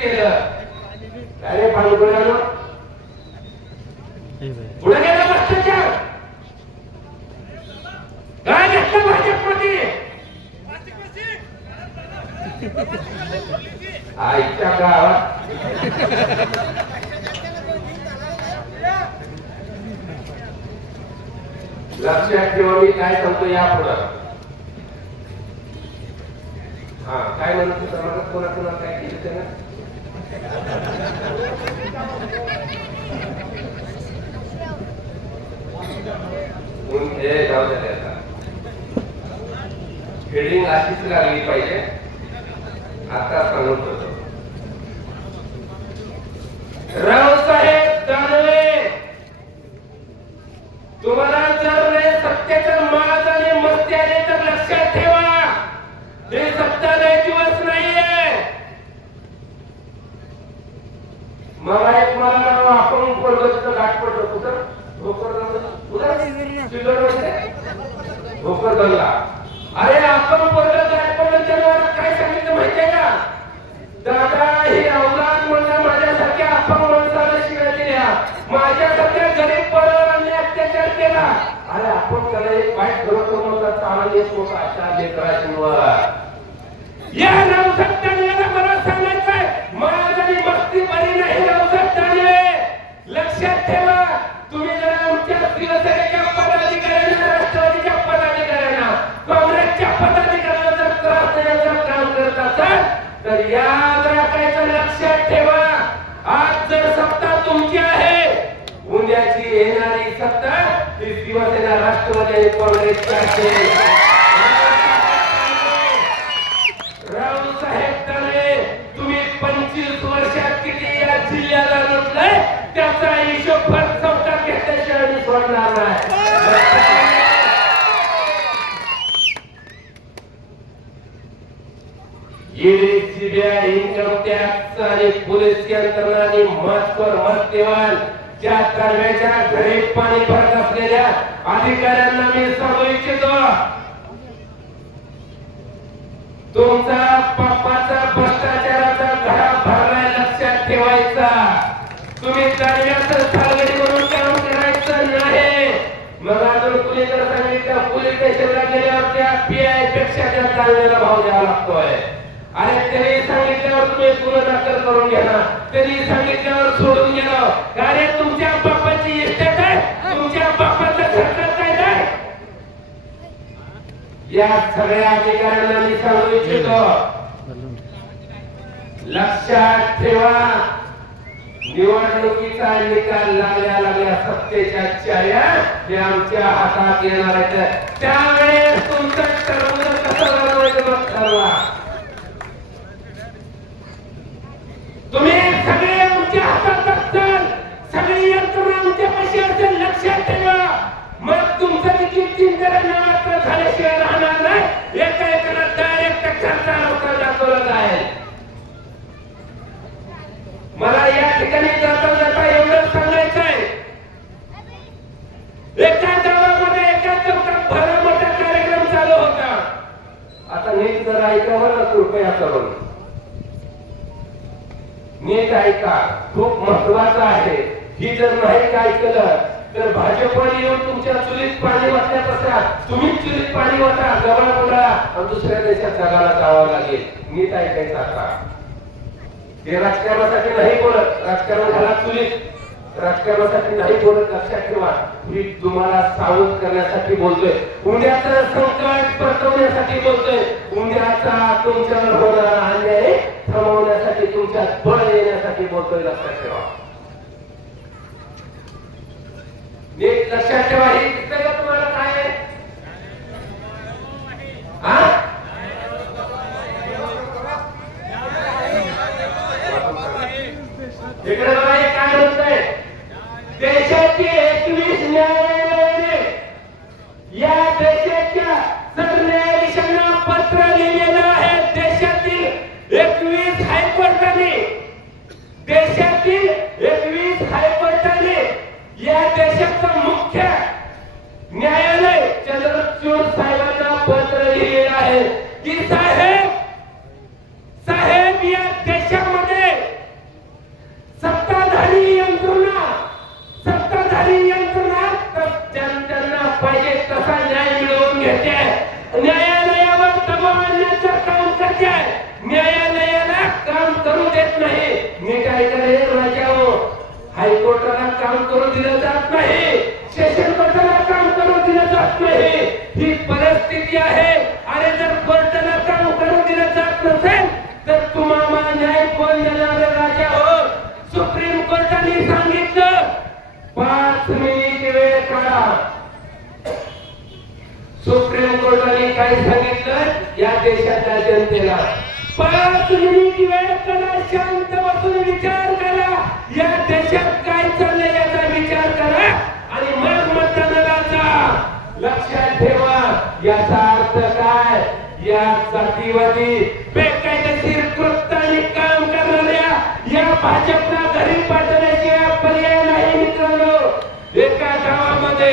केलं. अरे पाणीपुऱ्यानं पुढे गेला भ्रष्टाचार. काय घेतलं भाजपमध्ये? आईच्या गावात. लक्षात ठेवा मी काय सांगतो या पुढं हा काय म्हणतो समाजात कोणा कोणा काय केलं ते ना हे जाऊ अशीच लागली पाहिजे. आता सांगत होतो रावसाहेब दानवे! तुम्हाला जर हे सत्याचं माज आणि मस्त्याने तर लक्षात ठेवा. सिल्लोडमध्ये? अरे आपण पडलं काय पडलं त्यावर काय सांगितलं माहितीये का? दादा हे अवलाद म्हणणं माझ्यासारख्या आपण माणसाला शिव्या दिल्या. माझ्यासारख्या गरीब परिवारांनी अत्याचार केला. अरे आपण त्याला एक वाईट खरोखर म्हणतात चालत येत नव्हता अशा लेकराशिवाय या नाव शिवसेना राष्ट्रवादी आणि काँग्रेसची रावसाहेब दानवे तुम्ही पंचवीस वर्षात किती या जिल्ह्याला लुटलंय? त्याचा हिशोब भर चौकात घेतल्याशिवाय मी सोडणार नाही. सीबीआय इन्कम टॅक्स आणि पोलीस यंत्रणा आणि महत्वर मध्यवान ज्या कर्व्याच्या घरी पाणी भरत असलेल्या अधिकाऱ्यांना मी सांगू इच्छितो. तुमचा पप्पाचा भ्रष्टाचाराचा घरा भरलाय लक्षात ठेवायचा. तुम्ही दरम्याचं सालगडी म्हणून काम करायचं नाही. मग अजून कुणी जर सांगितलं पोलीस स्टेशनला गेल्यावर त्या पीआयपेक्षा त्या चालण्याला भाव द्यावा लागतोय. अरे त्यांनी सांगितल्यावर तुम्ही गुन्हा दाखल करून घेणार त्यांनी सांगितल्यावर सोडून गेलं. अरे तुमच्या बापाची इस्टेट आहे. तुमच्या बापाचं घरचं काय नाही या सगळ्या अधिकाऱ्यांना मी सांगू इच्छितो. लक्षात ठेवा. निवडणुकीचा निकाल लागल्या लागल्या सत्तेच्या छाया हे आमच्या हातात येणार आहेत. त्यावेळेस तुमचं ठरवलं कसं बनवायचं मग ठरवा तुम्ही सगळे आमच्या हातात असताल सगळी यंत्रणा आमच्या पाशी असेल लक्षात ठेवा मग तुमचं देखील चिंतन मात्र झाल्याशिवाय राहणार नाही एका एकाला डायरेक्ट खर्चा लवकर दाखवला जाईल मला या ठिकाणी जाता जाता एवढंच सांगायचं आहे एका गावामध्ये एका चौकात भला मोठा कार्यक्रम चालू होता. आता नीट जर ऐकावं ना कृपया करून. नीट ऐका खूप महत्वाचं आहे. ही जर नाही ऐकलं तर भाजपने येऊन तुमच्या चुलीत पाणी वाटण्यापेक्षा तुम्ही चुलीत पाणी वाटा गबाळ बुडा. आणि दुसऱ्या देशात जगाला जावं लागेल. नीट ऐकायचं आता. हे राजकारणासाठी नाही बोलत. राजकारण झाला चुलीत राजकारणासाठी नाही बोलत लक्षात ठेवा. मी तुम्हाला सावध करण्यासाठी बोलतोय. उद्याचं संकट परतवण्यासाठी बोलतोय. उद्याचा तुमच्यावर होणारा अन्याय थांबवण्यासाठी तुमच्यात बळ येण्यासाठी बोलतोय लक्षात ठेवा. एक लक्षात ठेवा इकडे बघा हे काय म्हणताय देशाची एकवीस न्यायालयाने या देशाच्या सरन्यायाधीशांना पत्र लिहिलेलं आहे. देशातील एकवीस हायकोर्टाने देशातील एकवीस हायकोर्टाने या देशाचं मुख्य न्यायालय चंद्रचूर साहेब न्यायालयावर दबाव आणण्याचं काम करते आहे. न्यायालयाला काम करू देत नाही. मी काय करेल राजा हो हायकोर्टाला काम करू दिलं जात नाही. सेशन कोर्टाला काम करू दिलं जात नाही. ही परिस्थिती आहे अरे जर कोर्टाला काम करू दिलं जात नसेल तर तुम्हाला न्याय कोण देणार आहे राजा हो सुप्रीम कोर्टाने सांगितलं पाच मिनिट वेळ काढा सुप्रीम कोर्टाने काय देशातल्या जनतेला. पाच मिनिट वेळ करा शांत बसून विचार करा. या देशात काय चाललंय याचा विचार करा. आणि मग मतदानाचा लक्षात ठेवा. याचा अर्थ काय? या जातीवादी बेकायदेशीर कृत्याने काम करणाऱ्या या भाजपला घरी पाठवण्याशिवाय पर्याय नाही मित्रांनो. एका गावामध्ये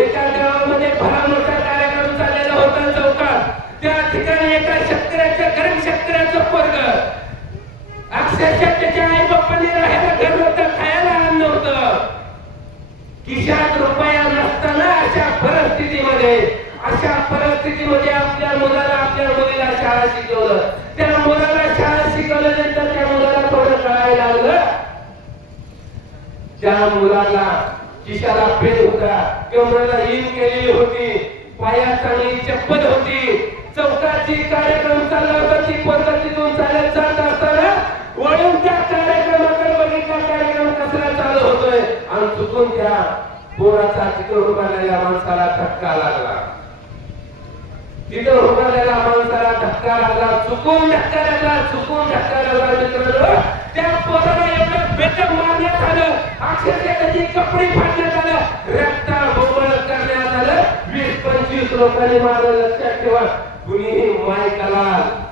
एका गावामध्ये भला मोठा कार्यक्रम चाललेला होता चौकात त्या ठिकाणी एका शेतकऱ्याच्या गरीब शेतकऱ्याचं पोरग अक्षरशः त्याच्या आई बापांनी राहायला घर नव्हतं खायला अन्न नव्हतं खिशात रुपया नसताना अशा परिस्थितीमध्ये अशा परिस्थितीमध्ये आपल्या मुलाला आपल्या मुलीला शाळा शिकवलं. त्या मुलाला शाळा शिकवल्यानंतर त्या मुलाला थोडं कळायला लागलं. त्या मुलाला खिशाला पेन होता कमरेला इन केलेली होती. पाया चांगली चप्पल होती. चौकाची कार्यक्रम चालला होता ती पद्धतीतून चालत जात आणि चुकून त्या पोराचा तिथं रुग्णालयाला माणसाला धक्का लागला. तिथं रुग्णालयाला माणसाला धक्का लागला चुकून धक्का लागला चुकून धक्का लागला मित्रांनो. त्या पोराला एवढं बेटम मारण्यात आलं. अक्षरशः त्याचे कपडे फाडण्यात आलं. रक्ता बोबळ करण्यात आलं. वीस पंचवीस लोकांनी माझं लक्षात ठेवा. कुणीही मायकाला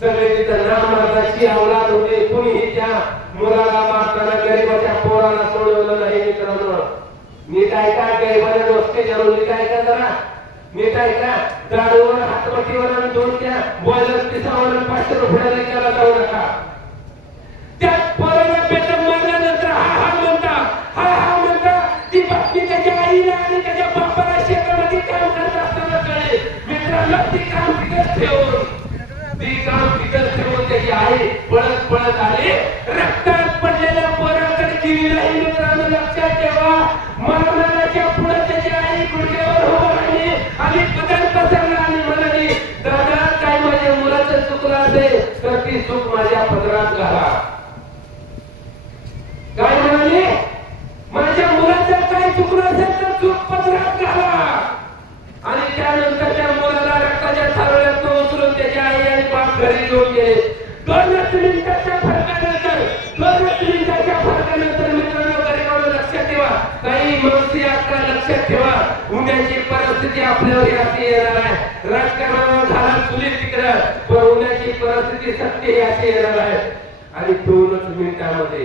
सगळे तिथं नामर्दाची औलाद होते. कुणीही त्या मुलाला मारताना गरीबाच्या पोराला सोडवलं नाही मित्रांनो. नीट ऐका गरीबाने डोसके जाणून नीट ऐका जरा? नीट ऐका दारूवर हातपट्टीवर आणि दोन त्या बॉयलर पिसावर पाचशे रुपयाला विकायला जाऊ नका. इतर तिथंच ठेवून त्याची पळत पळत आले. रक्तात पडलेल्या पोराकडे गेली नाही मित्रांनो लक्षात ठेवा. मरणाच्या पुढे त्याची आई गुडघ्यावर उभं राहिली. आणि बदल पसरला आणि म्हणाली दादा काय माझ्या मुलाचं चुकलं असेल तर ती चूक माझ्या पदरात घाला काय म्हणाले माझ्या मुलाचं काय चुकलं असेल तर चूक पदरात घाला आणि त्यानंतर त्या मुलाला रक्ताच्या थारोळ्यात उचलून त्याची आई आणि बाप घरी घेऊन गेले दोनच मिनिटाच्या फरकानंतर दोनच मिनिटाच्या फरकानंतर मित्रांनो गरीबांनो लक्षात ठेवा काही माणसी अक्का उन्हाची परिस्थिती आपल्यावर ही अशी येणार आहे. राजकारणावर घाला चुलीत तिकडं पण उद्याची परिस्थिती सत्य ही अशी येणार आहे. आणि दोनच मिनिटामध्ये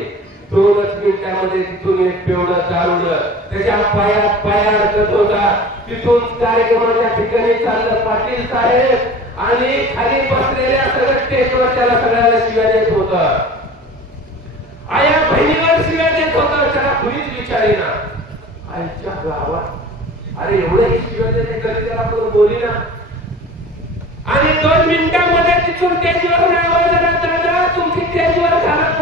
दोनच मिनिटामध्ये तिथून एक पेवढं दारुलं त्याच्या पायात पाया अडकत होता तिथून कार्यक्रमाच्या ठिकाणी चाललं पाटील साहेब. आणि खाली बसलेल्या सगळ्या स्टेजवर त्याला सगळ्याला शिव्या देत होत. आया बहिणीवर शिव्या देत होता त्याला कुणीच विचारेना. आईच्या गावात अरे एवढं शिवाजी देते कधी त्याला कोण बोली ना आणि दोन मिनिटांमध्ये तिथून त्याच्यावर तुमची त्याच्यावर झाला.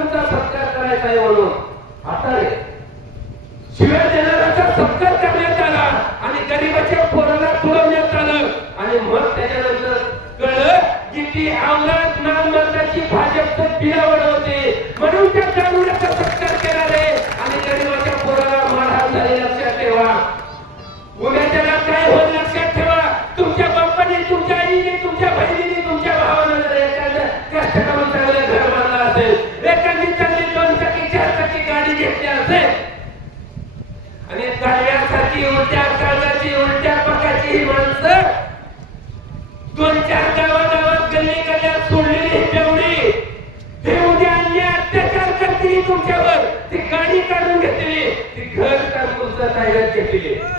करतील तुमच्यावर